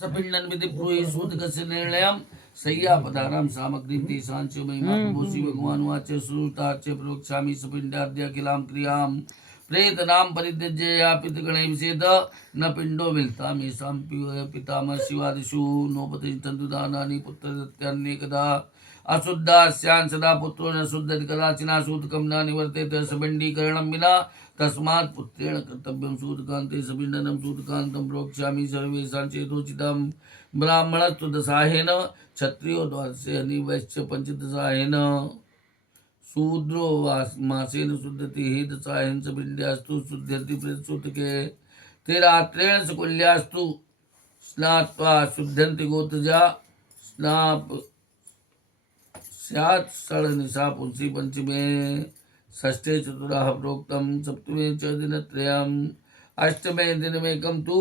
सपिंडन विधि प्रोहि सूत कस्य निर्णयम सय्या पदाराम सामग्री तेषां च महिमा प्रभोषि भगवान वाच श्रुता च प्रोक्षामि सपिंडाद्य अखिलां क्रियां प्रेत नाम परित्यज्य या पितृगणे विषेद न पिंडो मिलता मेषां पितामह शिवादिषु नोपतिष्ठन्तु दानानि पुत्रदत्यान्येकदा अशुद्धास्यान् सदा पुत्रो न शुद्धति कदाचिना सूतकं न निवर्तेत सपिण्डीकरणं विना तस्मात् पुत्रेण कर्तव्यं सूतकान्ते सपिण्डनं सूतकान्तं प्रोक्ष्यामि सर्वेषां चेतोचितं ब्राह्मणस्तु दशाहेन क्षत्रियो द्वादशेन वैश्य पंचदशाहेन शूद्रो मासेन शुद्धति हि दशाहेन सपिण्ड्यास्तु शुद्ध्यति प्रेतसूतके तेरात्रेण सकुल्यास्तु स्नात्वा शुद्धन्ति गोत्रजा स्नाप स्यात् षड्निशा पुंसि पंचमे षष्ठे चतुरः प्रोक्तम सप्तमे च दिनत्रयम् अष्टमे दिनमेकं तु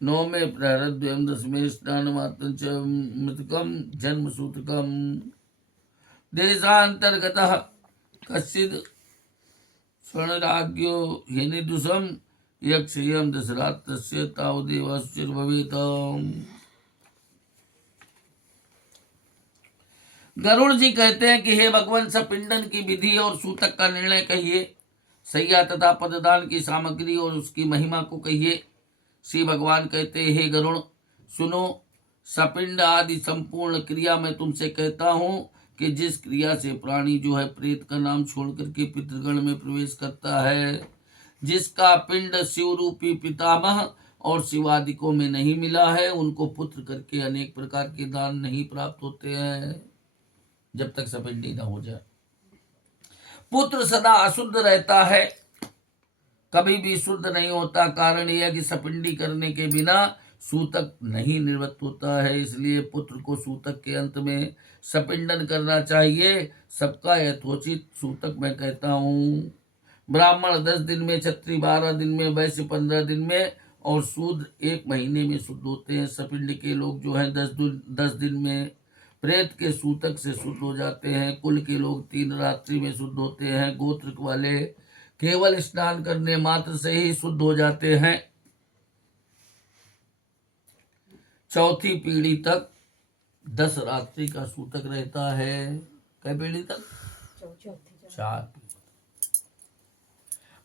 नवमे प्रहरद्वयं दशमे स्नानमात्रं च मृतकं जन्मसूतकम् देशान्तर्गतः कश्चित् स्वर्णराज्ञो ह्यनिदुषं यक्षयं दशरात्रस्य तावदेव शुचिर्भवेत्। गरुड़ जी कहते हैं कि हे भगवान सपिंडन की विधि और सूतक का निर्णय कहिए, सैया तथा पददान की सामग्री और उसकी महिमा को कहिए। श्री भगवान कहते हे गरुड़ सुनो, सपिंड आदि संपूर्ण क्रिया मैं तुमसे कहता हूँ कि जिस क्रिया से प्राणी जो है प्रेत का नाम छोड़कर के पितृगण में प्रवेश करता है, जिसका पिंड शिव रूपी पितामह और शिवादिकों में नहीं मिला है, उनको पुत्र करके अनेक प्रकार के दान नहीं प्राप्त होते हैं जब तक सपिंडी न हो जाए। पुत्र सदा अशुद्ध रहता है, कभी भी शुद्ध नहीं होता। कारण यह कि सपिंडी करने के बिना सूतक नहीं निवृत्त होता है, इसलिए पुत्र को सूतक के अंत में सपिंडन करना चाहिए। सबका यथोचित सूतक मैं कहता हूँ। ब्राह्मण 10 दिन में, क्षत्रिय 12 दिन में, वैश्य 15 दिन में और शूद्र 1 महीने में शुद्ध होते हैं। सपिंड के लोग जो हैं 10 दिन में प्रेत के सूतक से शुद्ध हो जाते हैं। कुल के लोग 3 रात्रि में शुद्ध होते हैं। गोत्र वाले केवल स्नान करने मात्र से ही शुद्ध हो जाते हैं। चौथी पीढ़ी तक 10 रात्रि का सूतक रहता है। कै पीढ़ी तक? 4 पीढ़ी।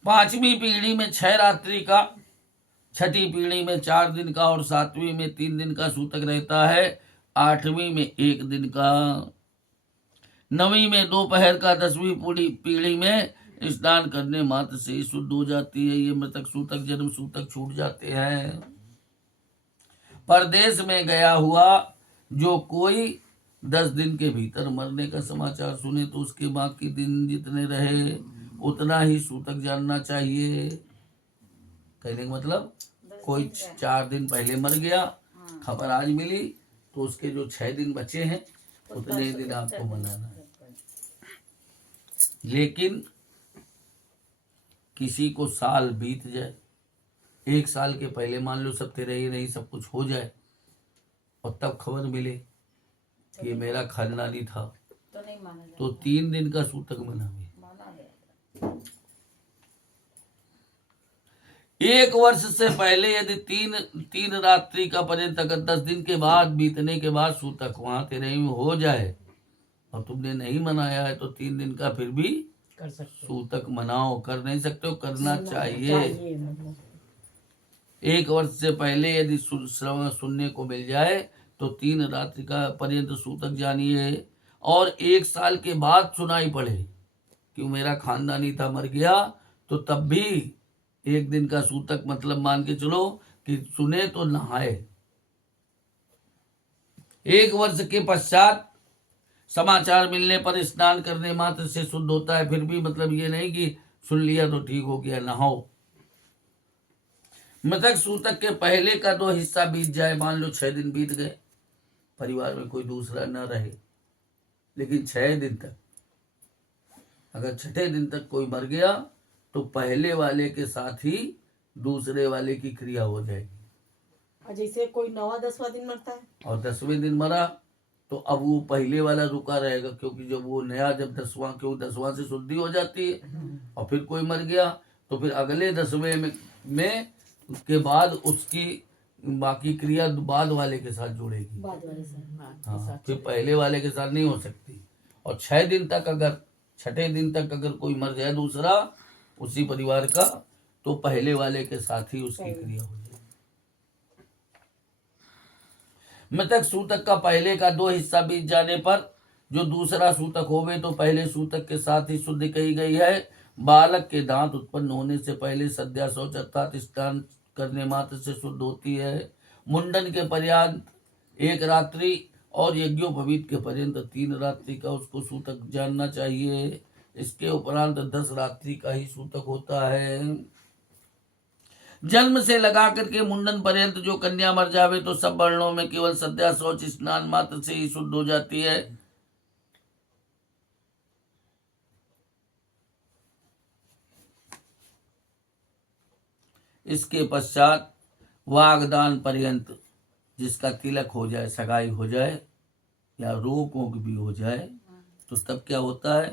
5वीं पीढ़ी में 6 रात्रि का, 6ठी पीढ़ी में 4 दिन का और 7वीं में 3 दिन का सूतक रहता है। 8वीं में 1 दिन का, 9वीं में दोपहर का, 10वीं पीढ़ी में स्नान करने मात्र से ही शुद्ध हो जाती है। ये मृतक सूतक जन्म सूतक छूट जाते हैं। परदेश में गया हुआ जो कोई 10 दिन के भीतर मरने का समाचार सुने तो उसके बाकी दिन जितने रहे उतना ही सूतक जानना चाहिए। कहने का मतलब कोई 4 दिन पहले मर गया, खबर आज मिली, तो उसके जो 6 दिन बचे हैं उतने ही दिन आपको मनाना है। लेकिन किसी को साल बीत जाए, 1 साल के पहले मान लो सब तेरे ही नहीं सब कुछ हो जाए और तब खबर मिले कि मेरा खानदानी था, तो 3 दिन का सूतक मनावे। 1 वर्ष से पहले यदि 3 रात्रि का पर्यंत अगर 10 दिन के बाद बीतने के बाद सूतक वहां तेरे में हो जाए और तुमने नहीं मनाया है तो 3 दिन का फिर भी कर सकते, सूतक मनाओ। कर नहीं सकते हो, करना चाहिए। 1 वर्ष से पहले यदि श्रवण सुनने को मिल जाए तो 3 रात्रि का पर्यंत सूतक जानिए। और 1 साल के बाद सुनाई पड़े कि मेरा खानदानी था मर गया, तो तब भी 1 दिन का सूतक मतलब मान के चलो कि सुने तो नहाए। 1 वर्ष के पश्चात समाचार मिलने पर स्नान करने मात्र से शुद्ध होता है। फिर भी मतलब ये नहीं कि सुन लिया तो ठीक हो गया, नहाओ। मृतक सूतक के पहले का 2 हिस्सा बीत जाए, मान लो 6 दिन बीत गए, परिवार में कोई दूसरा न रहे, लेकिन 6 दिन तक अगर 6ठे दिन तक कोई मर गया तो पहले वाले के साथ ही दूसरे वाले की क्रिया हो जाएगी। जैसे कोई 9वां 10वां दिन मरता है और 10वें दिन मरा तो अब वो पहले वाला रुका रहेगा, क्योंकि जब वो नया जब 10वां से शुद्धि हो जाती है और फिर कोई मर गया तो फिर अगले 10वें में उसके बाद उसकी बाकी क्रिया बाद वाले के साथ जुड़ेगी। बाद वाले सर। हाँ, फिर पहले वाले के साथ नहीं हो सकती। और 6 दिन तक अगर, 6ठे दिन तक अगर कोई मर जाए दूसरा उसी परिवार का, तो पहले वाले के साथ ही उसकी क्रिया हो जाएगी। मृतक सूतक का पहले का 2 हिस्सा बीत जाने पर जो दूसरा सूतक होवे तो पहले सूतक के साथ ही शुद्ध कही गई है। बालक के दांत उत्पन्न होने से पहले सद्या शौच अर्थात स्नान करने मात्र से शुद्ध होती है। मुंडन के पर्यंत 1 रात्रि और यज्ञोपवीत के पर्यंत 3 रात्रि का उसको सूतक जानना चाहिए। इसके उपरांत 10 रात्रि का ही सूतक होता है। जन्म से लगा करके मुंडन पर्यंत जो कन्या मर जावे तो सब वर्णों में केवल सद्या शौच स्नान मात्र से ही शुद्ध हो जाती है। इसके पश्चात वागदान पर्यंत जिसका तिलक हो जाए, सगाई हो जाए या रोग वोग भी हो जाए तो तब क्या होता है,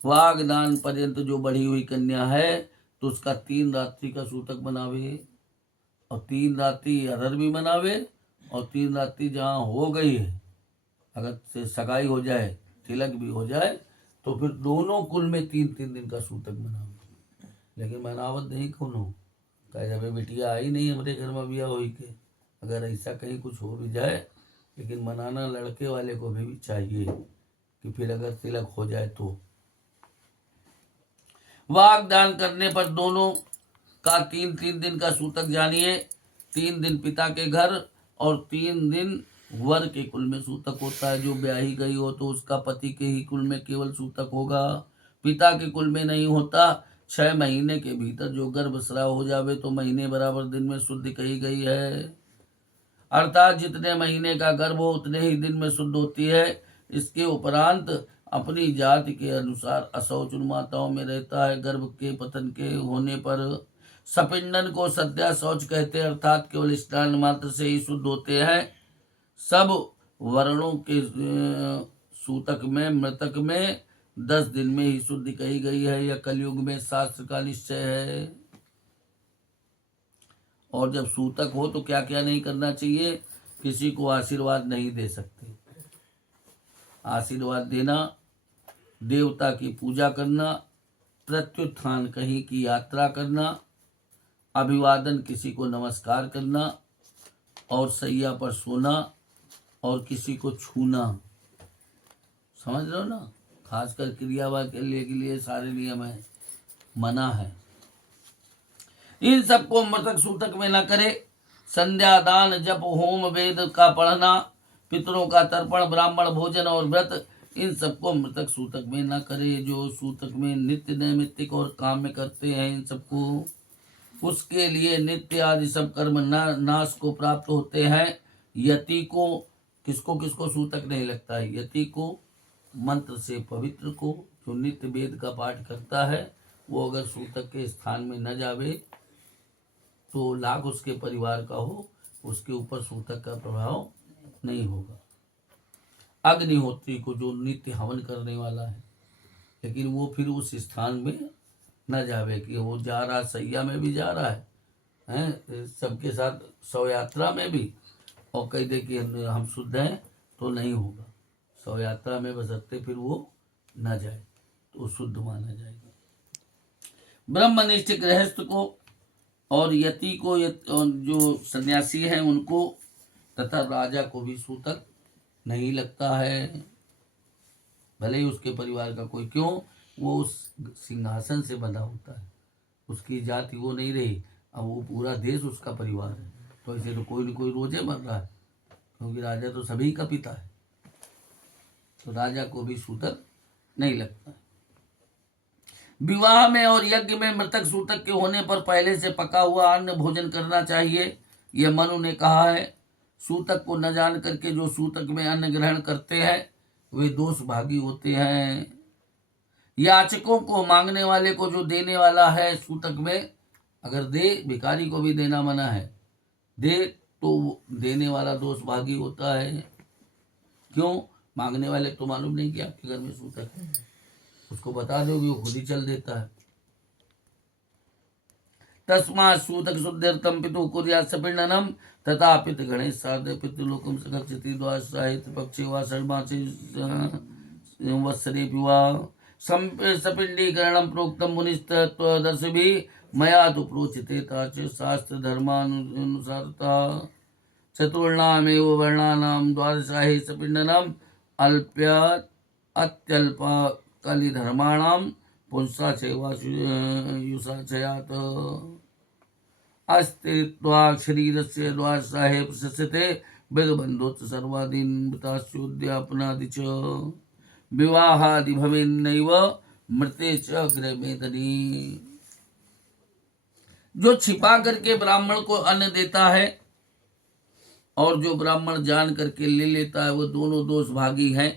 वागदान पर्यंत जो बढ़ी हुई कन्या है तो उसका 3 रात्रि का सूतक बनावे और 3 रात्रि अरर भी बनावे और 3 रात्रि जहाँ हो गई है अगर से सगाई हो जाए, तिलक भी हो जाए तो फिर दोनों कुल में 3-3 दिन का सूतक बनावे। लेकिन मनावत नहीं कौन कहे जब बेटिया आई नहीं हमारे घर में बिया हो के, अगर ऐसा कहीं कुछ हो भी जाए लेकिन मनाना लड़के वाले को भी चाहिए कि फिर अगर तिलक हो जाए तो। वागदान करने पर दोनों का 3-3 दिन का सूतक जानिए। 3 दिन पिता के घर और 3 दिन वर के कुल में सूतक होता है। जो ब्याही गई हो तो उसका पति के ही कुल में केवल सूतक होगा, पिता के कुल में नहीं होता। 6 महीने के भीतर जो गर्भस्राव हो जावे तो महीने बराबर दिन में शुद्ध कही गई है। अर्थात जितने महीने का गर्भ हो उतने ही दिन में शुद्ध होती है। इसके उपरांत अपनी जाति के अनुसार अशौच उन माताओं में रहता है। गर्भ के पतन के होने पर सपिंडन को सद्या शौच कहते हैं, अर्थात केवल स्नान मात्र से ही शुद्ध होते हैं। सब वर्णों के सूतक में मृतक में 10 दिन में ही शुद्धि कही गई है। यह कलयुग में शास्त्र का निश्चय है। और जब सूतक हो तो क्या क्या नहीं करना चाहिए, किसी को आशीर्वाद नहीं दे सकते। आशीर्वाद देना, देवता की पूजा करना, प्रत्युत्थान कहीं की यात्रा करना, अभिवादन किसी को नमस्कार करना और सैया पर सोना और किसी को छूना, समझ रहे हो ना, खासकर क्रियावाद के लिए सारे नियम है, मना है। इन सबको मृतक सूतक में न करे। संध्या, दान, जप, होम, वेद का पढ़ना, पितरों का तर्पण, ब्राह्मण भोजन और व्रत, इन सबको मृतक सूतक में न करे। जो सूतक में नित्य नैमित्तिक और काम में करते हैं इन सबको, उसके लिए नित्य आदि सब कर्म नाश को प्राप्त होते हैं। यति को किसको किसको सूतक नहीं लगता है, यति को, मंत्र से पवित्र को, जो नित्य वेद का पाठ करता है वो अगर सूतक के स्थान में न जावे तो लाख उसके परिवार का हो, उसके ऊपर सूतक का प्रभाव नहीं होगा। अग्निहोत्री को जो नित्य हवन करने वाला है लेकिन वो फिर उस स्थान में न जावे कि वो जा रहा सैया में भी जा रहा है सबके साथ शव यात्रा में भी, और कह दे कि हम शुद्ध हैं तो नहीं होगा। शव यात्रा में बसरते फिर वो न जाए तो शुद्ध माना जाएगा। ब्रह्मनिष्ठ गृहस्थ को और यति को, जो सन्यासी हैं उनको, तथा राजा को भी सूतक नहीं लगता है, भले ही उसके परिवार का कोई, क्यों, वो उस सिंहासन से बंधा होता है, उसकी जाति वो नहीं रही, अब वो पूरा देश उसका परिवार है, तो ऐसे तो कोई न कोई रोजे मर रहा है, क्योंकि राजा तो सभी का पिता है, तो राजा को भी सूतक नहीं लगता है। विवाह में और यज्ञ में मृतक सूतक के होने पर पहले से पका हुआ अन्न भोजन करना चाहिए, यह मनु ने कहा है। सूतक को न जान करके जो सूतक में अन्न ग्रहण करते हैं वे दोष भागी होते हैं। याचकों को, मांगने वाले को जो देने वाला है सूतक में अगर दे, भिखारी को भी देना मना है, दे तो देने वाला दोष भागी होता है। क्यों, मांगने वाले तो मालूम नहीं कि आपके घर में सूतक है, उसको बता दोगे वो खुद ही चल देता है। तस्मात् सूतक शुद्ध्यर्थम पितु कुर्यात् सपिंडनम तथा पित गणेश सार्ध पितृलोकम सगच्छति द्वादशाहित पक्षे वा षड्मासे वत्सरे वा सपिंडीकरणम प्रोक्तम मुनिस्तत्वदर्शिभिः मया तु प्रोचिते ताच शास्त्र धर्मानुसारता चतुर्णामेव वर्णानां द्वादशाहि सपिंडनम अल्प्यात् अत्यल्पा कलिधर्माणां पुंसा चैवायुषाचयात् अस्तित्वा शरीरस्य द्वादशाहे प्रशस्यते वेदबन्धोत् सर्वादीन् मृतास्योद्यापनादि च विवाहादि भवेन्नैव मृते च गृहमेदनी। जो छिपा करके ब्राह्मण को अन्न देता है और जो ब्राह्मण जान करके ले लेता है वो दोनों दोष भागी हैं।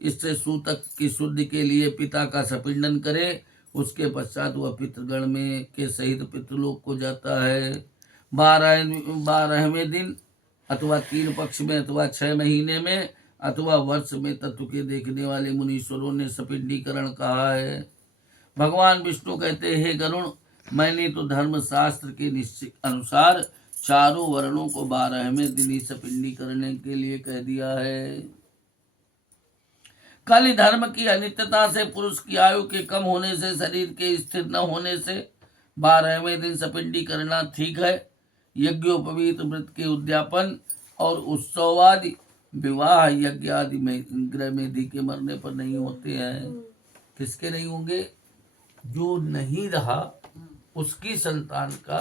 इससे सूतक की शुद्धि के लिए पिता का सपिंडन करे, उसके पश्चात वह पितृगण में के सहित पितृलोक को जाता है। 12वें दिन अथवा 3 पक्ष में अथवा 6 महीने में अथवा वर्ष में तत्व के देखने वाले मुनीश्वरों ने सपिंडीकरण कहा है। भगवान विष्णु कहते हैं, हे गरुण, मैंने तो धर्म शास्त्र के निश्चित अनुसार चारों वर्णों को 12वें दिन ही सपिंडी करने के लिए कह दिया है। कल धर्म की अनित्यता से, पुरुष की आयु के कम होने से, शरीर के स्थिर न होने से 12वें दिन सपिंडी करना ठीक है। यज्ञोपवीत व्रत के उद्यापन और उत्सवादि विवाह यज्ञ आदि में गृह मेधी के मरने पर नहीं होते हैं। किसके नहीं होंगे? जो नहीं रहा उसकी संतान का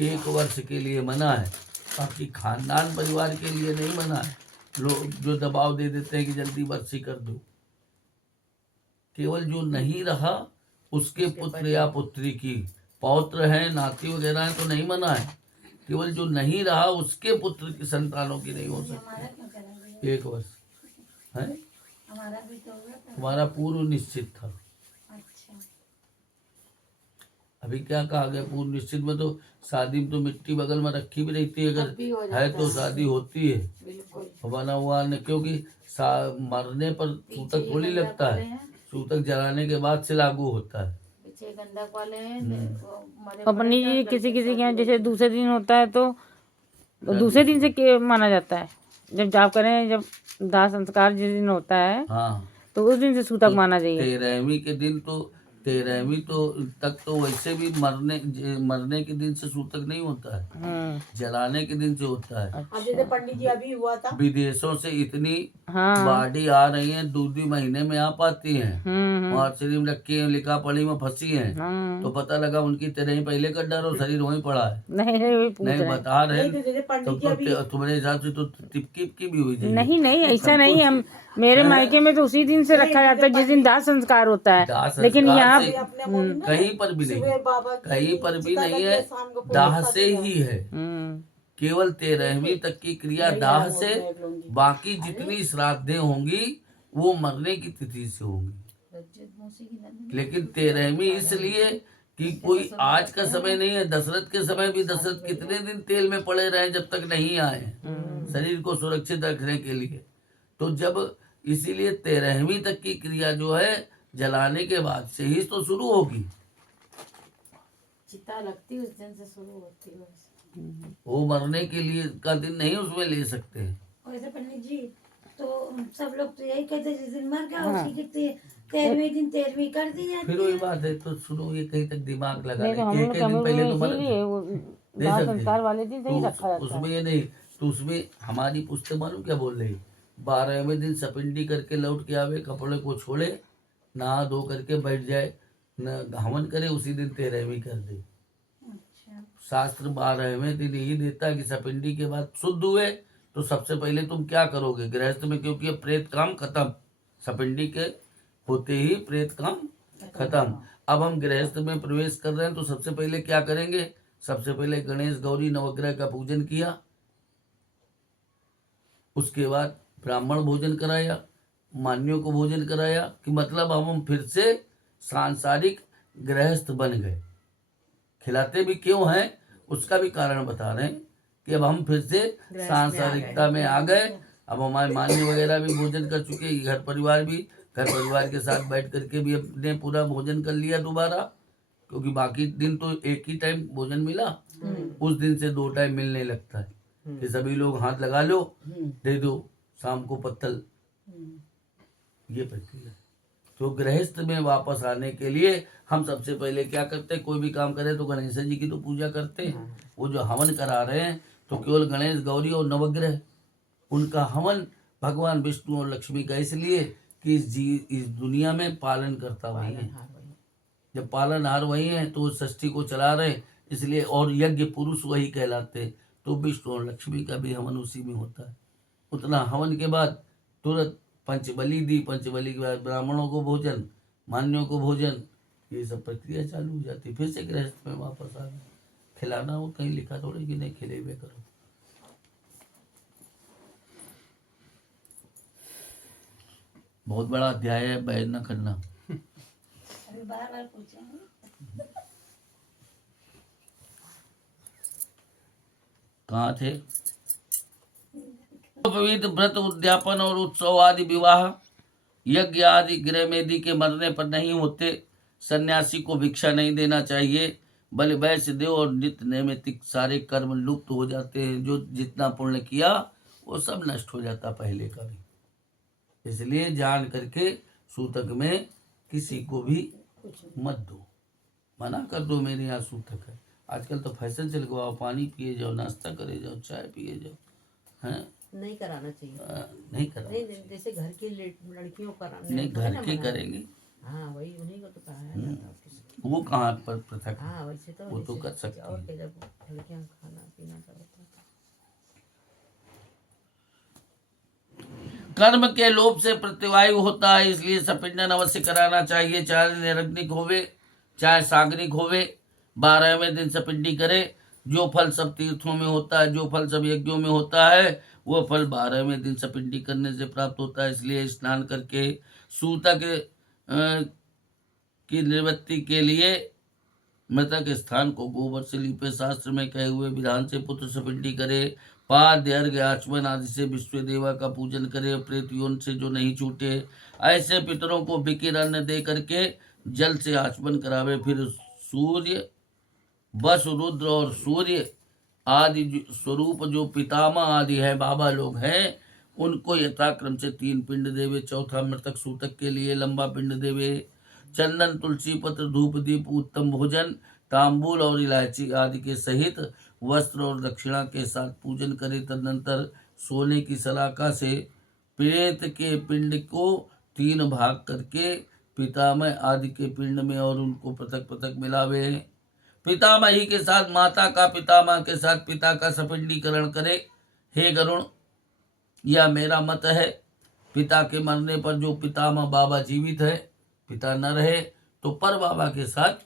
1 वर्ष के लिए मना है, बाकी खानदान परिवार के लिए नहीं मना है। लोग जो दबाव दे देते हैं कि जल्दी वर्षी कर दो, केवल जो नहीं रहा उसके पुत्र या पुत्री की, पौत्र है नाती वगैरह है तो नहीं मना है। केवल जो नहीं रहा उसके पुत्र की संतानों की नहीं हो सकती। 1 वर्ष है। हमारा पूर्व निश्चित था। अभी क्या कहा गया? पूर्व निश्चित में तो शादी में तो मिट्टी बगल में रखी भी रहती है, अगर है तो शादी होती है, बना हुआ न, क्योंकि मरने पर सूतक थोड़ी लगता है, सूतक जलाने के बाद से लागू होता है। अपनी किसी के यहाँ जैसे दूसरे दिन होता है तो दूसरे दिन से माना जाता है। जब जाप करें, जब दाह संस्कार जिस दिन होता है, हाँ, तो उस दिन से सूतक माना चाहिए। 13वीं के दिन तो 13वीं तक तो वैसे भी मरने के दिन से सूतक नहीं होता है, जलाने के दिन से होता है। अब जैसे पंडित जी अभी हुआ था, विदेशों से इतनी बाढ़ी आ रही है, 2 महीने में आ पाती हैं, और शरीर में रखी है, लिखा पढ़ी में फंसी हैं, तो पता लगा उनकी 13वीं पहले कर डालो, शरीर वहीं पड़ा है। नहीं बता रहे तो तुम्हारे हिसाब से तो टिपकी भी हुई। नहीं ऐसा नहीं। हम मेरे मायके में तो उसी दिन से रखा जाता है जिस दिन दाह संस्कार होता है, लेकिन यहाँ कहीं पर भी नहीं, कहीं पर भी नहीं है, दाह से ही है। केवल 13वीं तक की क्रिया दाह से, बाकी जितनी श्राद्धें होंगी वो मरने की तिथि से होंगी। लेकिन 13वीं इसलिए कि कोई आज का समय नहीं है। दशरथ के समय भी दशरथ कितने दिन तेल में पड़े रहे जब तक नहीं आए, शरीर को सुरक्षित रखने के लिए। तो जब इसीलिए 13वीं तक की क्रिया जो है जलाने के बाद से ही तो शुरू होगी। चिता लगती उस दिन से शुरू होती है। वो मरने के लिए का दिन नहीं उसमें ले सकते हैं। वैसे पंडित जी तो सब लोग तो यही कहते जिस दिन मर गया उसी के 13वें दिन 13वीं कर दी जाती है। फिर वही बात है, तो शुरू ये कहीं तक दिमाग लगा ले, एक दिन पहले तो मर नहीं संस्कार वाले दिन से ही रखा जाता है। उसमें ये नहीं, तो उसमें हमारी पुस्तक मालूम क्या बोल रही, 12वें दिन सपिंडी करके लौट के आवे, कपड़े को छोड़े, नहा धो करके बैठ जाए, न हवन करे, उसी दिन 13वीं कर दे। शास्त्र 12वें दिन यही देता है कि सपिंडी के बाद शुद्ध हुए तो सबसे पहले तुम क्या करोगे गृहस्थ में, क्योंकि प्रेत काम खत्म, सपिंडी के होते ही प्रेत काम खत्म। अब हम गृहस्थ में प्रवेश कर रहे हैं तो सबसे पहले क्या करेंगे? सबसे पहले गणेश गौरी नवग्रह का पूजन किया, उसके बाद ब्राह्मण भोजन कराया, मान्यों को भोजन कराया, कि मतलब हम फिर से सांसारिक गृहस्थ बन गए। खिलाते भी क्यों हैं उसका भी कारण बता रहे हैं कि अब हम फिर से सांसारिकता में आ गए। अब हमारे मान्य वगैरह भी भोजन कर चुके, घर परिवार के साथ बैठ करके भी अपने पूरा भोजन कर लिया दोबारा, क्योंकि बाकी दिन तो एक ही टाइम भोजन मिला, उस दिन से 2 टाइम मिलने लगता है कि सभी लोग हाथ लगा लो, दे दो शाम को पत्तल। ये प्रक्रिया है। तो गृहस्थ में वापस आने के लिए हम सबसे पहले क्या करते हैं, कोई भी काम करें तो गणेश जी की तो पूजा करते हैं। वो जो हवन करा रहे हैं तो केवल गणेश, गौरी और नवग्रह, उनका हवन भगवान विष्णु और लक्ष्मी का, इसलिए कि इस दुनिया में पालन करता वही है। जब पालनहार वही है तो षष्ठी को चला रहे, इसलिए, और यज्ञ पुरुष वही कहलाते, तो विष्णु और लक्ष्मी का भी हवन उसी में होता है। उतना हवन के बाद तुरंत पंचबली दी, पंचबली के बाद ब्राह्मणों को भोजन, मान्यों को भोजन, ये सब प्रक्रिया चालू हो जाती। फिर से गृहस्थ में वापस आ गए। खिलाना हो कहीं लिखा थोड़ी कि नहीं खिले हुए करो। बहुत बड़ा अध्याय है, बैठ न करना। अभी बार बार पूछेंगे। कहाँ थे? विविध व्रत, उद्यापन और उत्सव आदि, विवाह, यज्ञ आदि गृह मेदी के मरने पर नहीं होते। सन्यासी को भिक्षा नहीं देना चाहिए, बलि वैश्य देव और नित्य नैमित्तिक सारे कर्म लुप्त हो जाते हैं। जो जितना पुण्य किया वो सब नष्ट हो जाता पहले का भी। इसलिए जान करके सूतक में किसी को भी मत दो, मना कर दो। मेरे यहाँ सूतक है। आजकल तो फैशन चल गया, पानी पिए जाओ, नाश्ता करे जाओ, चाय पिए जाओ, हैं? नहीं कराना चाहिए। नहीं करा, नहीं, जैसे घर की लड़कियों कराना नहीं घर के करेंगे। हाँ, वही उन्हीं को तो कराया जाता है किसी। वो कहाँ पर पृथक है? हाँ, वैसे तो वो तो जैसे कर सकते और हैं। के जब लड़कियां खाना पीना सब होता है। कर्म के लोभ से प्रत्यवायु होता है, इसलिए सपिंडन अवश्य कराना चाहिए। चाहे निरग्निक होवे चाहे सागरिक होवे, 12वें दिन सपिंडी करे। जो फल सब तीर्थों में होता है, जो फल सब यज्ञों में होता है, वो फल 12वें दिन सपिंडी करने से प्राप्त होता है। इसलिए स्नान करके सूतक की निवृत्ति के लिए मृतक स्थान को गोबर से लीपे। शास्त्र में कहे हुए विधान से पुत्र सपिंडी करे। पाद्य, अर्घ्य, आचमन आदि से विश्व देवा का पूजन करे। प्रेत योनि से जो नहीं छूटे, ऐसे पितरों को बिकिर अन्न दे करके जल से आचमन करावे। फिर सूर्य, वसु, रुद्र और सूर्य आदि स्वरूप जो पितामह आदि है, बाबा लोग हैं, उनको यथाक्रम से 3 पिंड देवे। चौथा मृतक सूतक के लिए लंबा पिंड देवे। चंदन, तुलसी पत्र, धूप दीप, उत्तम भोजन, तांबूल और इलायची आदि के सहित वस्त्र और दक्षिणा के साथ पूजन करे। तदनंतर सोने की सलाखा से प्रेत के पिंड को 3 भाग करके पितामह आदि के पिंड में और उनको पृथक पृथक मिलावे। पितामही के साथ माता का, पितामह के साथ पिता का सपिंडीकरण करे। हे गरुण, यह मेरा मत है। पिता के मरने पर जो पितामह बाबा जीवित है, पिता न रहे, तो पर बाबा के साथ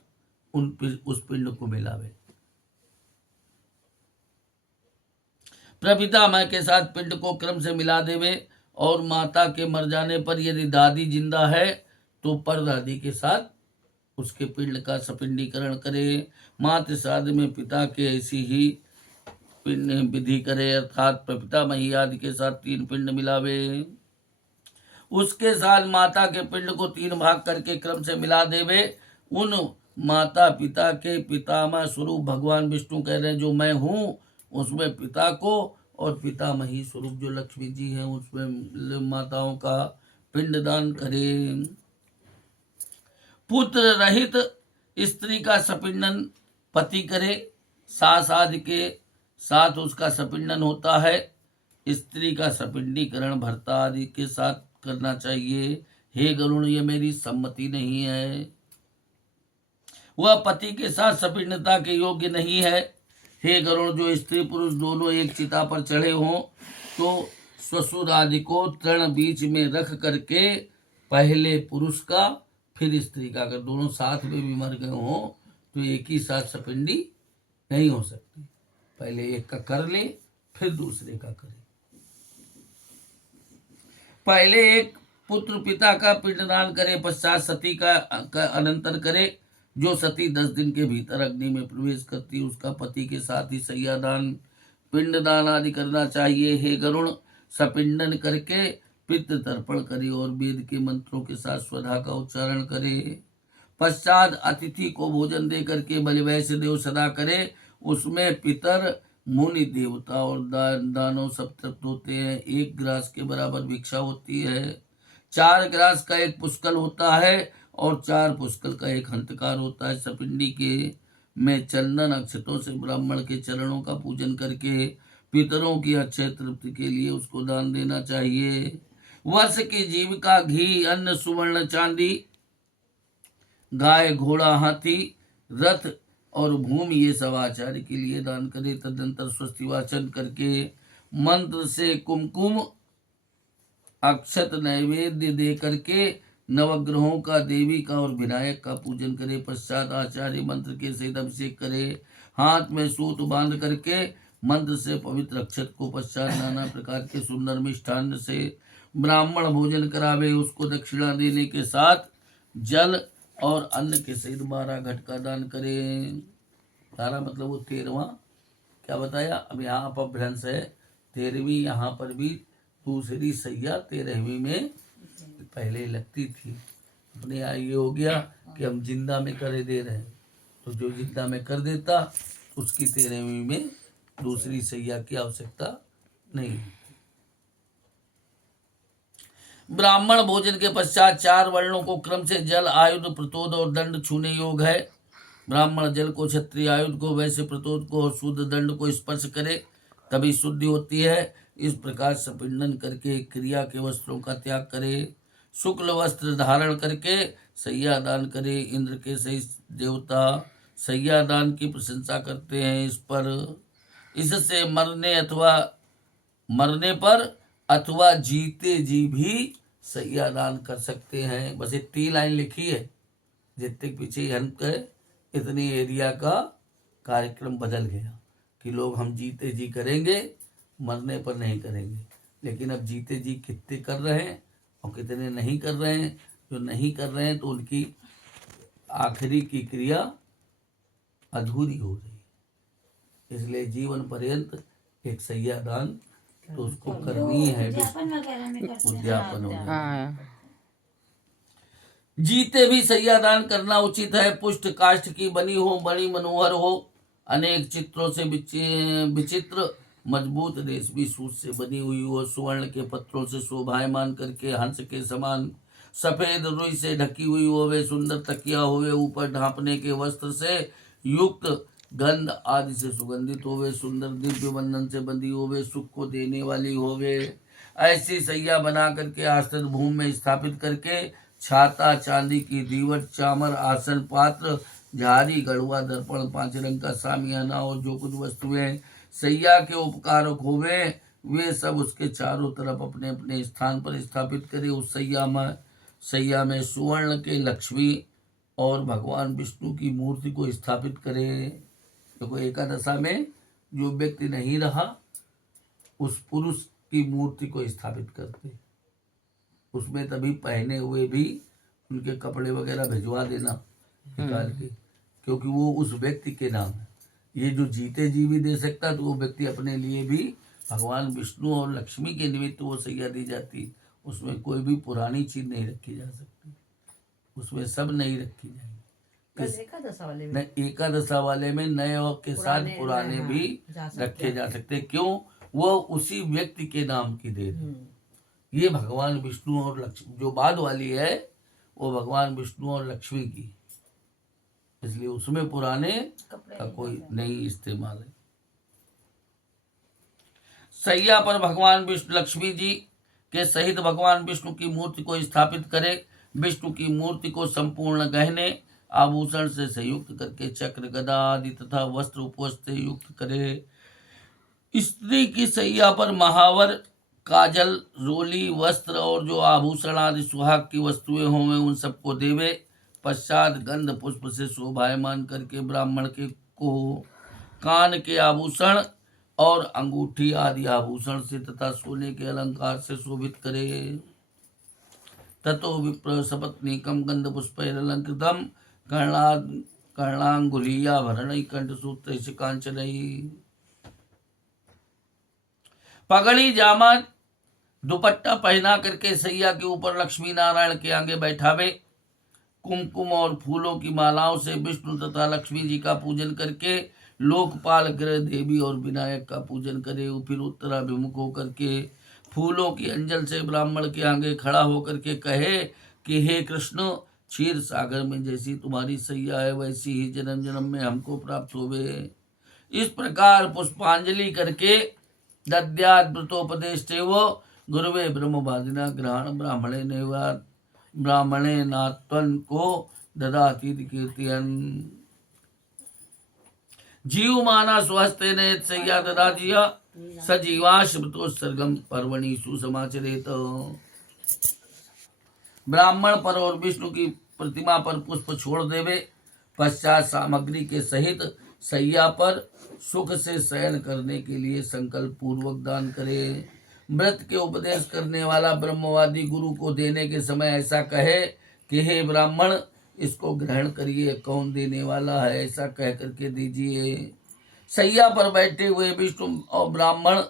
उस पिंड को मिलावे। प्रपितामह के साथ पिंड को क्रम से मिला देवे। और माता के मर जाने पर यदि दादी जिंदा है तो पर दादी के साथ उसके पिंड का सपिंडीकरण करे। मातृ श्राद्ध में पिता के ऐसी ही पिंड विधि करे, अर्थात प्रपितामही आदि के साथ 3 पिंड मिलावे। उसके साथ माता के पिंड को 3 भाग करके क्रम से मिला देवे। उन माता पिता के पितामह स्वरूप भगवान विष्णु कह रहे हैं जो मैं हूँ, उसमें पिता को, और पितामही स्वरूप जो लक्ष्मी जी हैं उसमें माताओं का पिंडदान करें। पुत्र रहित स्त्री का सपिंडन पति करे। सास आदि के साथ उसका सपिंडन होता है। स्त्री का सपिंडीकरण भर्ता आदि के साथ करना चाहिए। हे गरुण, ये मेरी सम्मति नहीं है। वह पति के साथ सपिंडता के योग्य नहीं है। हे गरुण, जो स्त्री पुरुष दोनों एक चिता पर चढ़े हों तो ससुर आदि को तृण बीच में रख करके पहले पुरुष का फिर स्त्री का, अगर दोनों साथ में भी मर गए हों तो एक ही साथ सपिंडी नहीं हो सकती। पहले एक का कर ले फिर दूसरे का करे। पहले एक पुत्र पिता का पिंडदान करे, पश्चात सती का अनंतर करे। जो सती 10 दिन के भीतर अग्नि में प्रवेश करती, उसका पति के साथ ही सैयादान, पिंडदान आदि करना चाहिए। हे गरुण, सपिंडन करके पितृ तर्पण करे और वेद के मंत्रों के साथ स्वधा का उच्चारण करे। पश्चात अतिथि को भोजन दे करके बलिवैश्य देव सदा करे, उसमें पितर मुनि देवता और दानव सब तृप्त होते हैं। 1 ग्रास के बराबर भिक्षा होती है। 4 ग्रास का 1 पुष्कल होता है और 4 पुष्कल का 1 हंतकार होता है। सपिंडी के में चंदन अक्षतों से ब्राह्मण के चरणों का पूजन करके पितरों की अक्षय तृप्ति के लिए उसको दान देना चाहिए। वर्ष की जीविका घी, अन्न, सुवर्ण, चांदी, गाय, घोड़ा, हाथी, रथ और भूमि ये सब आचार्य के लिए दान करे। तदनंतर स्वस्ति वाचन करके मंत्र से कुमकुम अक्षत नैवेद्य दे करके नवग्रहों का, देवी का और विनायक का पूजन करे। पश्चात आचार्य मंत्र के सहित अभिषेक करे। हाथ में सूत बांध करके मंत्र से पवित्र अक्षत को पश्चात नाना प्रकार के सुंदर मिष्ठान्न से ब्राह्मण भोजन करावे। उसको दक्षिणा देने के साथ जल और अन्न के सहित 12 घट का दान करें। 12 मतलब वो 13वां क्या बताया। अब यहाँ पर भ्रंश है। 13वीं यहाँ पर भी दूसरी सैया 13वीं में पहले लगती थी। अपने यहाँ ये हो गया कि हम जिंदा में करे दे रहे हैं, तो जो जिंदा में कर देता उसकी 13वीं में दूसरी सैया की आवश्यकता नहीं। ब्राह्मण भोजन के पश्चात 4 वर्णों को क्रम से जल, आयुध, प्रतोद और दंड छूने योग है। ब्राह्मण जल को, क्षत्रिय आयुध को, वैश्य प्रतोद को और शूद्र दंड को स्पर्श करे तभी शुद्धि होती है। इस प्रकार सपिंडन करके क्रिया के वस्त्रों का त्याग करे। शुक्ल वस्त्र धारण करके सैया दान करे। इंद्र के सहित देवता सैया दान की प्रशंसा करते हैं। इस पर इससे मरने पर अथवा जीते जी भी सैया दान कर सकते हैं। बस एक 3 लाइन लिखी है, जितने पीछे हंत है इतनी एरिया का कार्यक्रम बदल गया कि लोग हम जीते जी करेंगे, मरने पर नहीं करेंगे। लेकिन अब जीते जी कितने कर रहे हैं और कितने नहीं कर रहे हैं। जो नहीं कर रहे हैं तो उनकी आखिरी की क्रिया अधूरी हो रही है। इसलिए जीवन पर्यंत एक सैया दान तो उसको करनी है। उद्यापन वगैरह में करते हैं। उद्यापन हो गया। हाँ जीते भी सैया दान करना उचित है। पुष्ट काष्ठ की बनी हो, बड़ी मनोहर हो, अनेक चित्रों से विचित्र मजबूत रेशमी सूत से बनी हुई हो, सुवर्ण के पत्रों से शोभायमान करके हंस के समान सफेद रुई से ढकी हुई होवे, सुंदर तकिया होवे, ऊपर ढांपने के वस्त्र से युक्त, गंध आदि से सुगंधित होवे, सुंदर दिव्य बंधन से बंधी होवे, सुख को देने वाली होवे। ऐसी सैया बना करके आश्रित भूमि में स्थापित करके छाता, चांदी की दीवट, चामर, आसन, पात्र, झाड़ी, गढ़ुआ, दर्पण, 5 रंग का सामियाना और जो कुछ वस्तुएं सैया के उपकारक होवे वे सब उसके चारों तरफ अपने अपने स्थान पर स्थापित करे। उस सैया में सुवर्ण के लक्ष्मी और भगवान विष्णु की मूर्ति को स्थापित करे। देखो एकादशा में जो व्यक्ति नहीं रहा उस पुरुष की मूर्ति को स्थापित करते, उसमें तभी पहने हुए भी उनके कपड़े वगैरह भिजवा देना निकाल के, क्योंकि वो उस व्यक्ति के नाम है। ये जो जीते जी भी दे सकता तो वो व्यक्ति अपने लिए भी भगवान विष्णु और लक्ष्मी के निमित्त वो सैया दी जाती। उसमें कोई भी पुरानी चीज नहीं रखी जा सकती, उसमें सब नहीं रखी जाएगी। एकादशा वाले में नए और के साथ पुराने भी रखे जा सकते। क्यों? वो उसी व्यक्ति के नाम की दे रहे। ये भगवान विष्णु और लक्ष्मी, जो बाद वाली है वो भगवान विष्णु और लक्ष्मी की, इसलिए उसमें पुराने का कोई नहीं इस्तेमाल है। सैया पर भगवान विष्णु लक्ष्मी जी के सहित भगवान विष्णु की मूर्ति को स्थापित करे। विष्णु की मूर्ति को संपूर्ण गहने आभूषण से संयुक्त करके चक्र, गदा आदि तथा वस्त्र उपवस्त्र से युक्त करे। स्त्री की सैया पर महावर, काजल, रोली, वस्त्र और जो आभूषण आदि सुहाग की वस्तुएं होंगे उन सबको देवे। पश्चात गंध पुष्प से शोभायमान करके ब्राह्मण के को कान के आभूषण और अंगूठी आदि आभूषण से तथा सोने के अलंकार से शोभित करे। ततो विप्र सपत्नीकम गंध पुष्पैरलंकृतम कर्णांगुलीया भरणै कंठसूत्र से कांचनई। पगड़ी, जामा, दुपट्टा पहना करके सैया के ऊपर लक्ष्मी नारायण के आगे बैठावे। कुमकुम और फूलों की मालाओं से विष्णु तथा लक्ष्मी जी का पूजन करके लोकपाल ग्रह देवी और विनायक का पूजन करे। फिर उत्तराभिमुख होकर के फूलों की अंजल से ब्राह्मण के आगे खड़ा होकर के कहे कि हे कृष्ण, क्षीर सागर में जैसी तुम्हारी सैया है वैसी ही जन्म जन्म में हमको प्राप्त होवे। इस प्रकार पुष्पांजलि करके दद्यात् व्रतोपदेशेव गुरुवे ब्रह्मवादिना ग्रहण ब्राह्मणे नात्वन को ददाति कीर्तियन। जीव माना स्वहस्ते ने सैया ददातिया सजीवाश व्रतोत्सर्गम पर्वणि सुसमाचरेत। ब्राह्मण पर और विष्णु की प्रतिमा पर पुष्प छोड़ देवे, पश्चात सामग्री के सहित सैया पर सुख से शयन करने के लिए संकल्प पूर्वक दान करे। व्रत के उपदेश करने वाला ब्रह्मवादी गुरु को देने के समय ऐसा कहे कि हे ब्राह्मण, इसको ग्रहण करिए, कौन देने वाला है ऐसा कह करके दीजिए। सैया पर बैठे हुए विष्णु और ब्राह्मण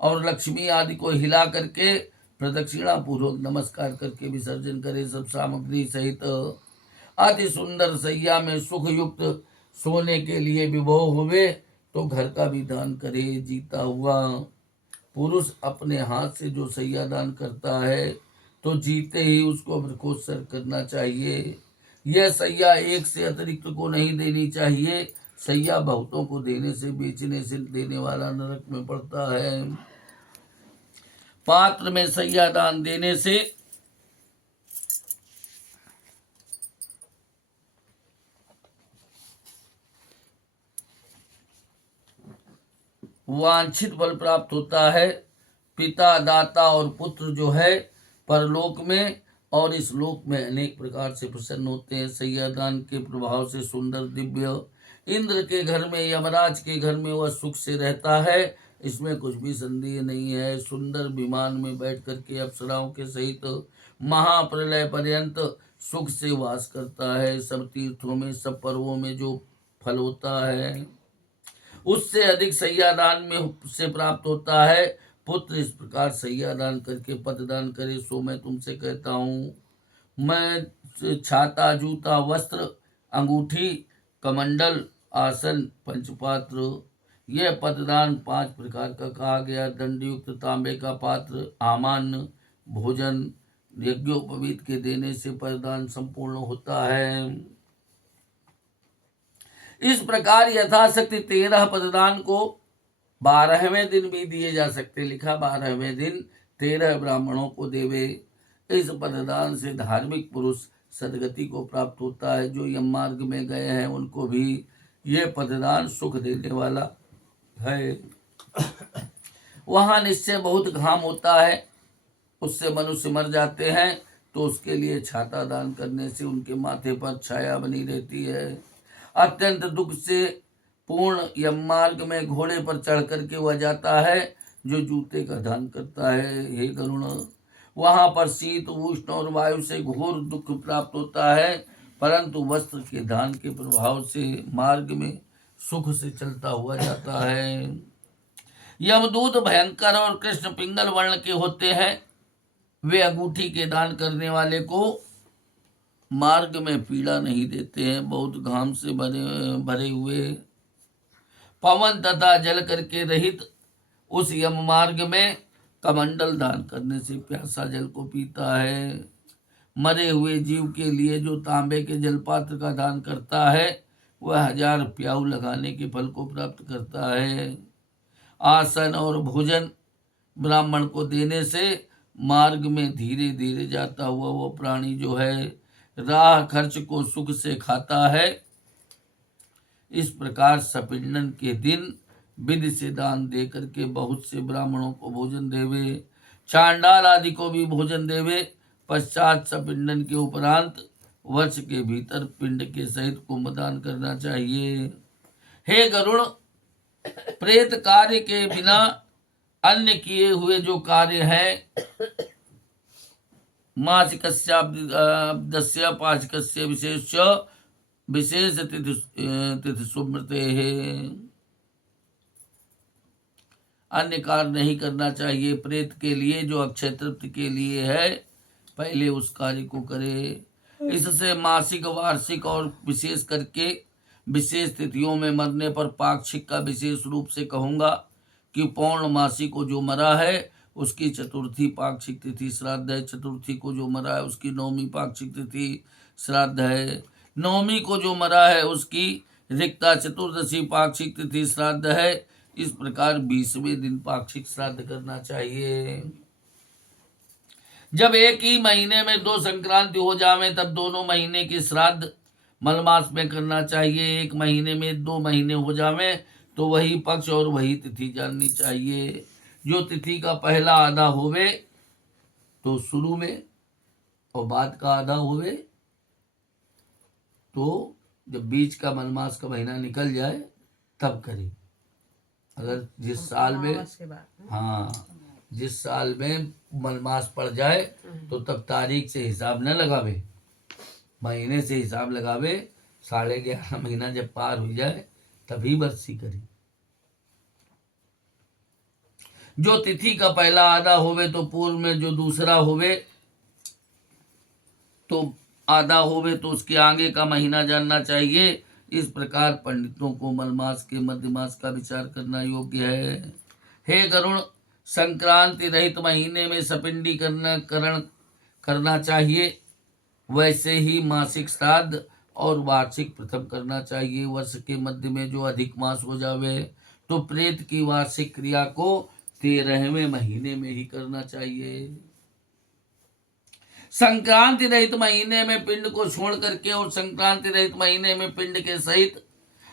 और लक्ष्मी आदि को हिला करके प्रदक्षिणा पूर्वक नमस्कार करके विसर्जन करे। सब सामग्री सहित अति सुंदर सैया में सुख युक्त सोने के लिए विभोर हुए तो घर का भी दान करे। जीता हुआ पुरुष अपने हाथ से जो सैया दान करता है तो जीते ही उसको वृकोत्सर्ग करना चाहिए। यह सैया एक से अतिरिक्त को नहीं देनी चाहिए। सैया बहुतों को देने से, बेचने से देने वाला नरक में पड़ता है। पात्र में सैया दान देने से वांछित फल प्राप्त होता है। पिता, दाता और पुत्र जो है परलोक में और इस लोक में अनेक प्रकार से प्रसन्न होते हैं। सैया दान के प्रभाव से सुंदर दिव्य इंद्र के घर में, यमराज के घर में वह सुख से रहता है, इसमें कुछ भी संदेह नहीं है। सुंदर विमान में बैठ करके अप्सराओं के सहित महाप्रलय पर्यंत सुख से वास करता है। सब तीर्थों में, सब पर्वों में जो फल होता है उससे अधिक सैया दान में से प्राप्त होता है। पुत्र इस प्रकार सैया दान करके पददान करे, सो मैं तुमसे कहता हूँ। मैं छाता, जूता, वस्त्र, अंगूठी, कमंडल, आसन, पंचपात्र, यह पददान 5 प्रकार का कहा गया। दंडयुक्त तांबे का पात्र, आमान्य, भोजन, यज्ञोपवीत के देने से पददान संपूर्ण होता है। इस प्रकार यथाशक्ति 13 पददान को 12वें दिन भी दिए जा सकते। लिखा 12वें दिन 13 ब्राह्मणों को देवे। इस पददान से धार्मिक पुरुष सदगति को प्राप्त होता है। जो यम मार्ग में गए हैं उनको भी ये पददान सुख देने वाला है। वहाँ निश्चय बहुत घाम होता है, उससे मनुष्य मर जाते हैं, तो उसके लिए छाता दान करने से उनके माथे पर छाया बनी रहती है। अत्यंत दुख से पूर्ण यम मार्ग में घोड़े पर चढ़ करके वह जाता है जो जूते का दान करता है। हे गरुण, वहां पर शीत, उष्ण और वायु से घोर दुख प्राप्त होता है, परंतु वस्त्र के दान के प्रभाव से मार्ग में सुख से चलता हुआ जाता है। यमदूत भयंकर और कृष्ण पिंगल वर्ण के होते हैं। वे अंगूठी के दान करने वाले को मार्ग में पीड़ा नहीं देते हैं। बहुत घाम से भरे हुए, पवन तथा जल करके रहित उस यम मार्ग में कमंडल दान करने से प्यासा जल को पीता है। मरे हुए जीव के लिए जो तांबे के जलपात्र का दान करता है वह 1000 प्याऊ लगाने के फल को प्राप्त करता है। आसन और भोजन ब्राह्मण को देने से मार्ग में धीरे धीरे जाता हुआ वो प्राणी जो है राह खर्च को सुख से खाता है। इस प्रकार सपिंडन के दिन विधि से दान दे करके बहुत से ब्राह्मणों को भोजन देवे, चांडाल आदि को भी भोजन देवे। पश्चात सपिंडन के उपरांत वर्ष के भीतर पिंड के सहित कुंभदान करना चाहिए। हे गरुड़, प्रेत कार्य के बिना अन्य किए हुए जो कार्य है, मासिकस्याब्दस्य पाचकस्य विशेष तिथि सुमृते है, अन्य कार्य नहीं करना चाहिए। प्रेत के लिए जो अक्षय तृप्ति के लिए है, पहले उस कार्य को करे। इससे मासिक, वार्षिक और विशेष करके विशेष तिथियों में मरने पर पाक्षिक का विशेष रूप से कहूंगा कि पौर्णमासी को जो मरा है उसकी चतुर्थी पाक्षिक तिथि श्राद्ध है, चतुर्थी को जो मरा है उसकी नौमी पाक्षिक तिथि श्राद्ध है, नौमी को जो मरा है उसकी रिक्ता चतुर्दशी पाक्षिक तिथि श्राद्ध है। इस प्रकार 20वें दिन पाक्षिक श्राद्ध करना चाहिए। जब एक ही महीने में 2 संक्रांति हो जावे तब दोनों महीने के श्राद्ध मलमास में करना चाहिए। एक महीने में 2 महीने हो जावे तो वही पक्ष और वही तिथि जाननी चाहिए। जो तिथि का पहला आधा होवे तो शुरू में और बाद का आधा होवे तो जब बीच का मलमास का महीना निकल जाए तब करें। अगर जिस साल में के बाद हाँ जिस साल में मलमास पड़ जाए तो तब तारीख से हिसाब न लगावे, महीने से हिसाब लगावे। 11.5 महीना जब पार हो जाए तभी बरसी करी। जो तिथि का पहला आधा होवे तो पूर्व में जो दूसरा होवे तो आधा होवे तो उसके आगे का महीना जानना चाहिए। इस प्रकार पंडितों को मलमास के मध्यमास का विचार करना योग्य है। हे गरुण, संक्रांति रहित महीने में सपिंडीकरण करना चाहिए। वैसे ही मासिक श्राद्ध और वार्षिक प्रथम करना चाहिए। वर्ष के मध्य में जो अधिक मास हो जावे तो प्रेत की वार्षिक क्रिया को 13वें महीने में ही करना चाहिए। संक्रांति रहित महीने में पिंड को छोड़ करके और संक्रांति रहित महीने में पिंड के सहित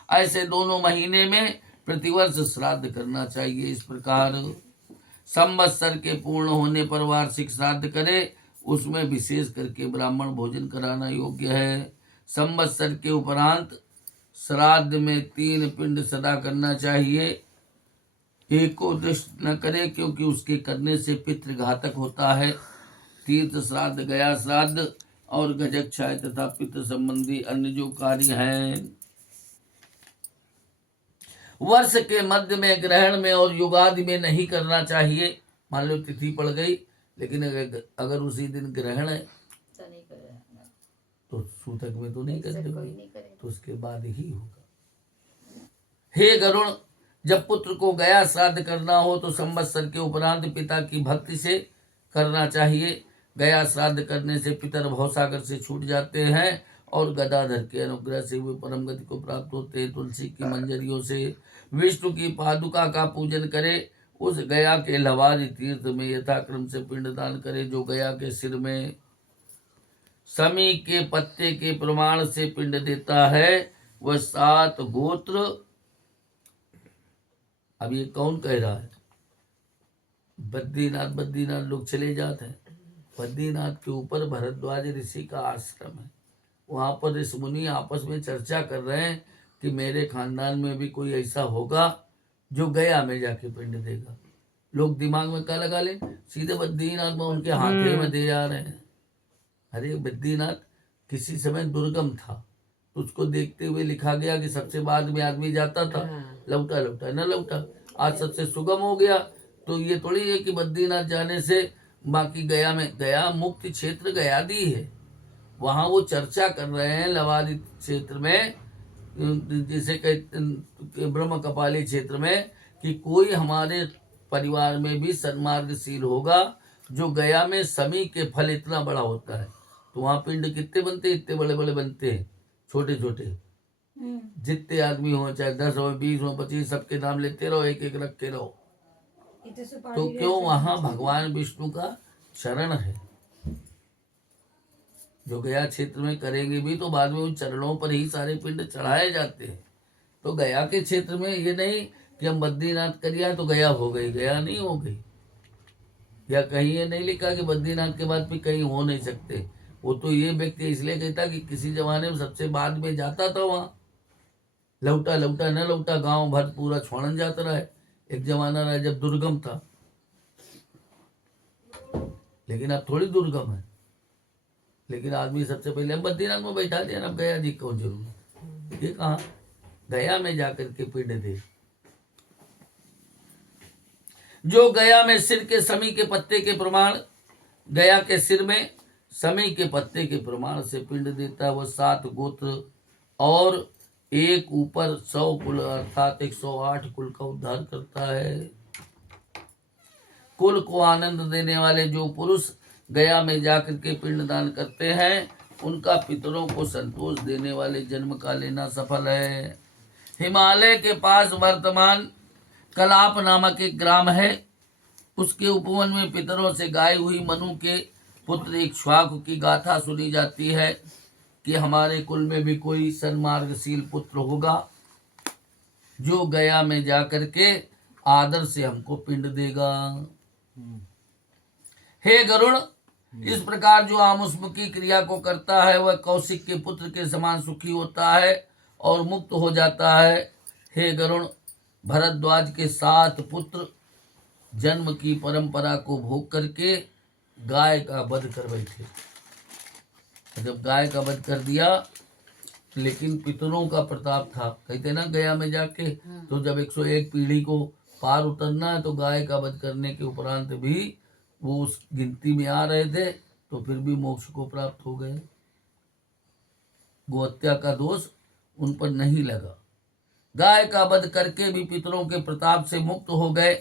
ऐसे दोनों महीने में प्रतिवर्ष श्राद्ध करना चाहिए। इस प्रकार संवत्सर के पूर्ण होने पर वार्षिक श्राद्ध करे, उसमें विशेष करके ब्राह्मण भोजन कराना योग्य है। संवत्सर के उपरांत श्राद्ध में 3 पिंड सदा करना चाहिए। एक को दृष्ट न करे क्योंकि उसके करने से पितृ घातक होता है। तीर्थ श्राद्ध, गया श्राद्ध और गजक्षाय तथा पितृ संबंधी अन्य जो कार्य हैं वर्ष के मध्य में, ग्रहण में और युगादि में नहीं करना चाहिए। मान लो तिथि पड़ गई लेकिन अगर उसी दिन ग्रहण है तो नहीं करेगा, तो सूतक में तो नहीं करते कोई नहीं करेगा। तो उसके बाद ही होगा। हे गरुण, जब पुत्र को गया श्राद्ध करना हो तो संवत्सर के उपरांत पिता की भक्ति से करना चाहिए। गया श्राद्ध करने से पितर भवसागर से छूट जाते हैं और गदाधर के अनुग्रह से वे परम गति को प्राप्त होते हैं। तुलसी की मंजरियों से विष्णु की पादुका का पूजन करे। उस गया के लवारी तीर्थ में यथाक्रम से पिंडदान करे। जो गया के सिर में समी के पत्ते के प्रमाण से पिंड देता है वह 7 गोत्र। अब ये कौन कह रहा है? बद्रीनाथ लोग चले जाते हैं। बद्रीनाथ के ऊपर भरद्वाज ऋषि का आश्रम है। वहां पर ऋषि मुनि आपस में चर्चा कर रहे हैं कि मेरे खानदान में भी कोई ऐसा होगा जो गया में जाके पिंड देगा। लोग दिमाग में क्या लगा ले, सीधे बद्रीनाथ में उनके हाथे में दे जा रहे हैं। अरे बद्रीनाथ किसी समय दुर्गम था, उसको देखते हुए लिखा गया कि सबसे बाद में आदमी जाता था, लौटा लौटा न लौटा। आज सबसे सुगम हो गया तो ये थोड़ी है कि बद्रीनाथ जाने से बाकी गया में, गया मुक्ति क्षेत्र गया दी है। वहां वो चर्चा कर रहे हैं लवादी क्षेत्र में, जिसे कहते ब्रह्म कपाली क्षेत्र में, कि कोई हमारे परिवार में भी सन्मार्गशील होगा जो गया में समी के फल इतना बड़ा होता है। तो वहां पिंड कितने बनते हैं? इतने बड़े बड़े बनते हैं, छोटे छोटे जितने आदमी हो, चाहे 10 हो, 20 हो, 25, सबके नाम लेते रहो, एक एक रखते रहो। तो क्यों? वहां भगवान विष्णु का चरण है। जो गया क्षेत्र में करेंगे भी तो बाद में उन चरणों पर ही सारे पिंड चढ़ाए जाते हैं। तो गया के क्षेत्र में ये नहीं कि हम बद्रीनाथ करिया तो गया हो गई, गया नहीं हो गई। या कहीं ये नहीं लिखा कि बद्रीनाथ के बाद भी कहीं हो नहीं सकते। वो तो ये व्यक्ति इसलिए कहता कि किसी जमाने में सबसे बाद में जाता था वहां, लौटा लौटा न लौटा, गांव भर पूरा छोड़न जाता रहा है। एक जमाना रहा जब दुर्गम था, लेकिन अब थोड़ी दुर्गम है। लेकिन आदमी सबसे पहले बद्रीनाथ में बैठा दिया, अब गया जी कौन जरूर। ये कहा गया में जाकर के पिंड दे। जो गया में सिर के समी के पत्ते के प्रमाण, गया के सिर में समय के पत्ते के प्रमाण से पिंड देता है। वह 7 गोत्र और एक ऊपर 100 कुल अर्थात 108 कुल का उद्धार करता है। कुल को आनंद देने वाले जो पुरुष गया में जाकर के पिंडदान करते हैं, उनका पितरों को संतोष देने वाले जन्म का लेना सफल है। हिमालय के पास वर्तमान कलाप नामक एक ग्राम है। उसके उपवन में पितरों से गाई हुई मनु के पुत्र इक्ष्वाकु की गाथा सुनी जाती है कि हमारे कुल में भी कोई सन्मार्गशील पुत्र होगा जो गया में जाकर के आदर से हमको पिंड देगा। हे गरुड़, इस प्रकार जो आमुष्मिकी क्रिया को करता है वह कौशिक के पुत्र के समान सुखी होता है और मुक्त हो जाता है। हे गरुड़, भरद्वाज के 7 पुत्र जन्म की परंपरा को भोग करके गाय का वध कर बैठे। जब गाय का वध कर दिया, लेकिन पितरों का प्रताप था, कहते ना गया में जाके, तो जब 101 पीढ़ी को पार उतरना है तो गाय का वध करने के उपरांत भी वो उस गिनती में आ रहे थे, तो फिर भी मोक्ष को प्राप्त हो गए। गोहत्या का दोष उन पर नहीं लगा। गाय का वध करके भी पितरों के प्रताप से मुक्त हो गए।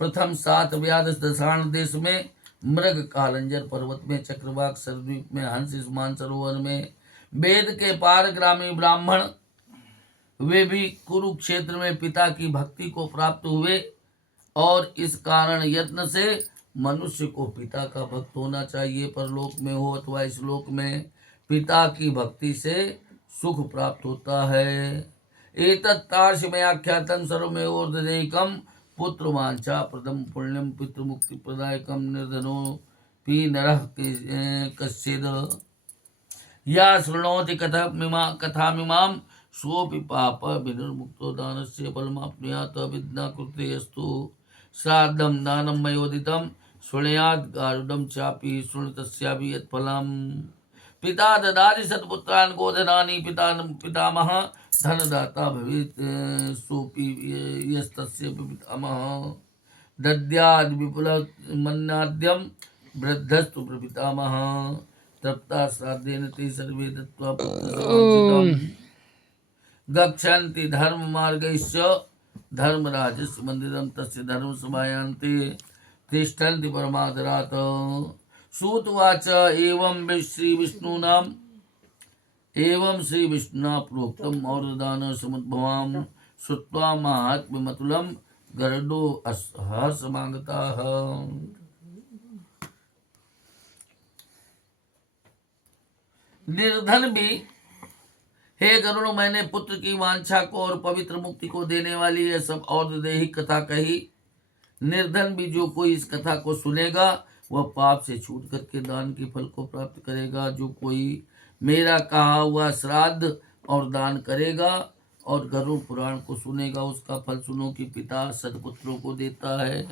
प्रथम 7 व्याध दशाण देश में, मृग कालंजर पर्वत में, चक्रवाक सरद्वीप में, हंस स्मान सरोवर में, वेद के पार ग्रामी ब्राह्मण वे भी कुरुक्षेत्र में पिता की भक्ति को प्राप्त हुए। और इस कारण यत्न से मनुष्य को पिता का भक्त होना चाहिए, परलोक में हो अथवा इस लोक में। पिता की भक्ति से सुख प्राप्त होता है। एतत्तार्षमयाख्यातं सर्वमेवोर्धनेकं पुत्र वांछा प्रदम पुण्यम पितृमुक्ति प्रदायकम निर्धनो पी नरः कश्चिद या शृणोति कथामिमां सोऽपि पाप विनिर्मुक्तो दानस्य फलमाप्नुयात् विद्या कृते अस्तु श्राद्धं दानं मयोदितं शृणुयात् गारुडं चापि शृणुतस्यापि यत्फलम्। पिता ददाति सत्पुत्रान् गोधनानि पितामह धनदाता भवेत् सोऽपि यस्तस्य पितामहः दद्याद् विपुलमन्नाद्यं वृद्धस्तु प्रपितामहः तप्ता श्राद्धेन ते सर्वे दत्त्वा पुत्रसमार्जितम् गच्छन्ति धर्ममार्गैश्च धर्मराजस्य मन्दिरं तस्य धर्मसभायान्ते तिष्ठन्ति परमादरात्। सूतवाच एवं श्री विष्णुना प्रोक्तम और दान समुद्भवाम श्रुत्वा महात्म्यमतुलम गरुडो हर्षमागताः। निर्धन भी, हे गरुड़, मैंने पुत्र की वांछा को और पवित्र मुक्ति को देने वाली यह सब और देही कथा कही। निर्धन भी जो कोई इस कथा को सुनेगा वह पाप से छूट करके दान के फल को प्राप्त करेगा। जो कोई मेरा कहा हुआ श्राद्ध और दान करेगा और गरुड़ पुराण को सुनेगा, उसका फल सुनो कि पिता सदपुत्रों को देता है,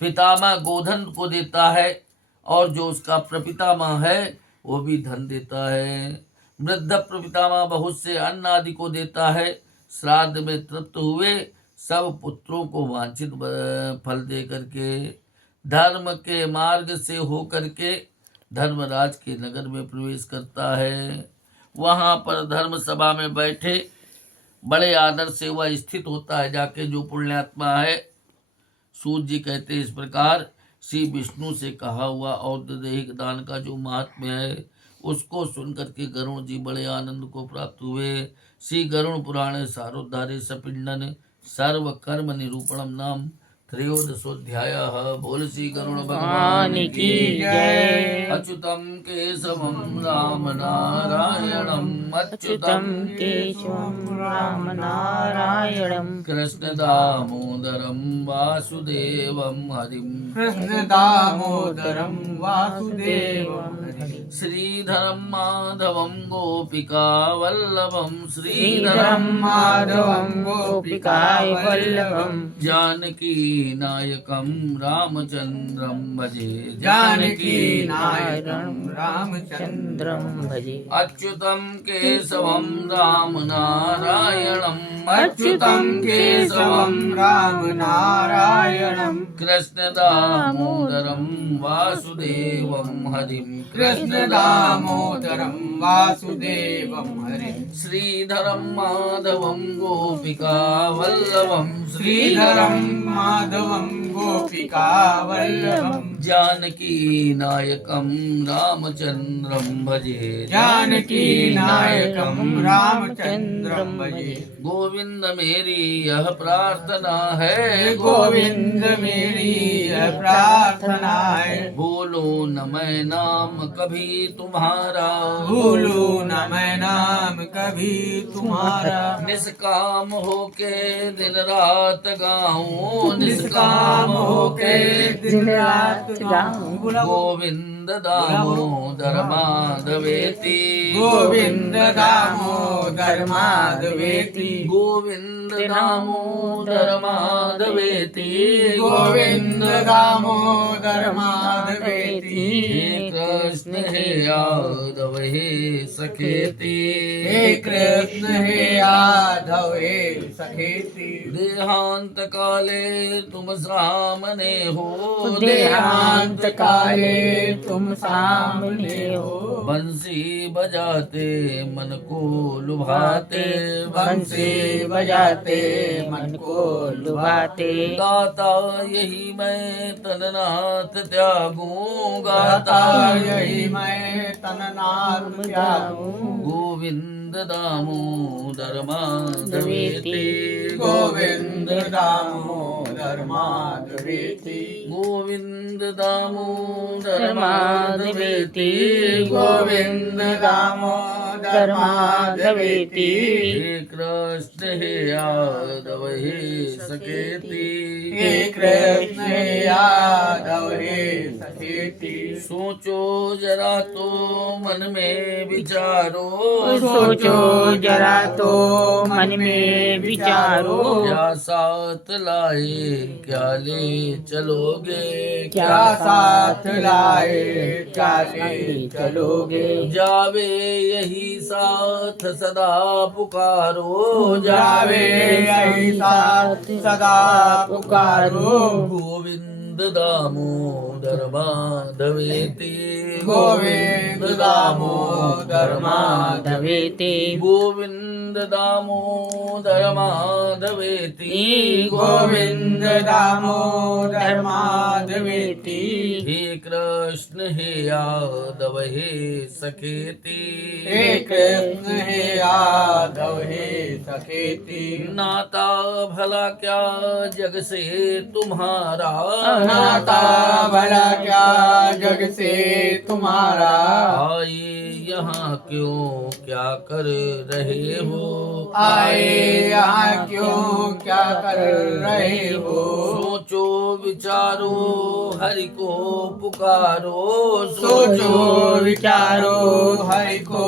पितामह गोधन को देता है, और जो उसका प्रपितामह है वो भी धन देता है। वृद्ध प्रपितामह बहुत से अन्न आदि को देता है। श्राद्ध में तृप्त हुए सब पुत्रों को वांछित फल दे करके धर्म के मार्ग से होकर के धर्मराज के नगर में प्रवेश करता है। वहां पर धर्म सभा में बैठे बड़े आदर से वह स्थित होता है जाके जो पुण्यात्मा है। सूत जी कहते इस प्रकार श्री विष्णु से कहा हुआ और दैहिक दान का जो महात्म्य है उसको सुन करके गरुण जी बड़े आनंद को प्राप्त हुए। श्री गरुण पुराण सारोद्धारे सपिंडन सर्व कर्म निरूपणम नाम त्रयोदशोऽध्यायः। बोल श्री गरुण भगवान की जय। अच्युतम केशवम राम नारायणम अच्युतं केशवं राम नारायणं कृष्ण दामोदरम वासुदेवम हरिम कृष्ण दामोदरम वासुदेवम श्रीधरम माधवम गोपिका वल्लभम श्रीधरं माधवं गोपिका वल्लभं जानकी नायकं रामचन्द्रं भजे जानकी नायकं रामचन्द्रं भजे अच्युतं केशवं राम नारायणम् अच्युतं केशवं राम नारायणं कृष्ण दामोदरं वासुदेवं हरिं कृष्ण दामोदरं वासुदेवं हरिं श्रीधरं माधवं गोपिका वल्लभं श्रीधरं माधवं गोपिका वल्लभं जानकी नायकं रामचन्द्रं भजे जानकी नायकं रामचन्द्रं भजे गोविंद मेरी यह प्रार्थना है गोविंद मेरी यह प्रार्थना है बोलो न मैं नाम कभी तुम्हारा भूलू न मैं नाम कभी तुम्हारा निष्काम होके दिन रात गाऊं निष्काम होके दिन रात गाऊं गोविंद दामोदर माधवेति गोविंद दामोदर माधवेति गोविंद दामोदर माधवेति गोविंद दामोदर माधवेति हे कृष्ण हे यादव हे सखेति हे कृष्ण हे यादव हे सखेति देहांत काले तुम सामने हो देहांत काले तुम सामने हो बंसी बजाते मन को लुभाते बंसी बजाते मन को लुभाते गाता यही मैं तननाथ त्यागूं गाता यही मैं तननाथ त्यागूं गोविंद दामोदर माधवेति गोविंद दामोदर माधवेति गोविंद दामोदर माधवेति गोविंद दामोदर माधवेति हे कृष्ण हे यादव हे सखेति हे कृष्ण हे यादव हे सखेति सोचो जरा तो मन में विचारो सोचो जरा तो मन में विचारो क्या साथ लाए क्या ले चलोगे क्या साथ लाए क्या ले चलोगे जावे यही साथ सदा पुकारो जावे यही साथ सदा पुकारो गोविंद दामोदर माधवेति गोविंद दामोदर माधवेति गोविंद दामोदर माधवेति गोविंद दामोदर माधवेति हे कृष्ण हे यादव हे सखेति हे कृष्ण हे यादव हे सखेति नाता भला क्या जग से तुम्हारा नाता भला क्या जग से तुम्हारा आए यहाँ क्यों क्या कर रहे हो आए यहाँ क्यों क्या कर रहे हो सोचो विचारो हरि को पुकारो सोचो विचारो हरि को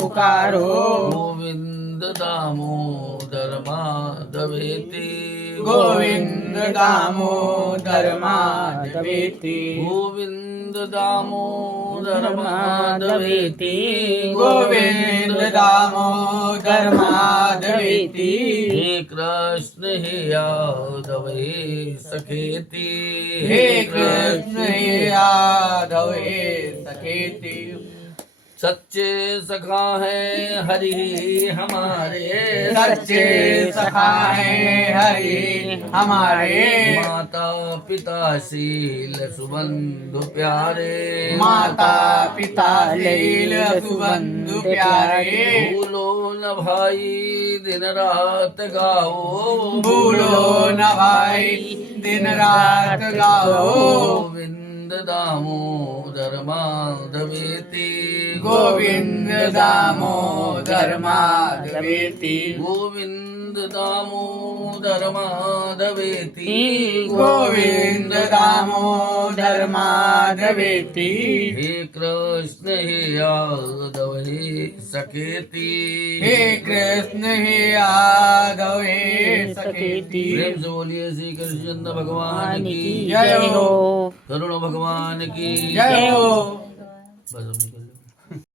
पुकारो गोविंद दामोदर माधवेति गोविंद दामोदर माधवेति गोविंद दामोदर माधवेति गोविंद दामोदर माधवेति हे कृष्ण हे यादव हे सखेति हे कृष्ण हे यादव हे सखेति सच्चे सखा है हरि हमारे सच्चे सखा है हरि हमारे माता पिता शील सुबंधु प्यारे माता पिता लील सुबंधु प्यारे भूलो न भाई दिन रात गाओ भूलो न भाई दिन रात गाओ गोविंद गोविंद दामोदर माधवेति गोविंद दामोदर माधवेति गोविंद दामोदर माधवेति गोविंद दामोदर माधवेति हे कृष्ण हे यादव हे सखेति हे कृष्ण हे यादव हे सखेति प्रेम से बोलिए श्री कृष्ण भगवान की जय हो करुण भगवान की जय हो बस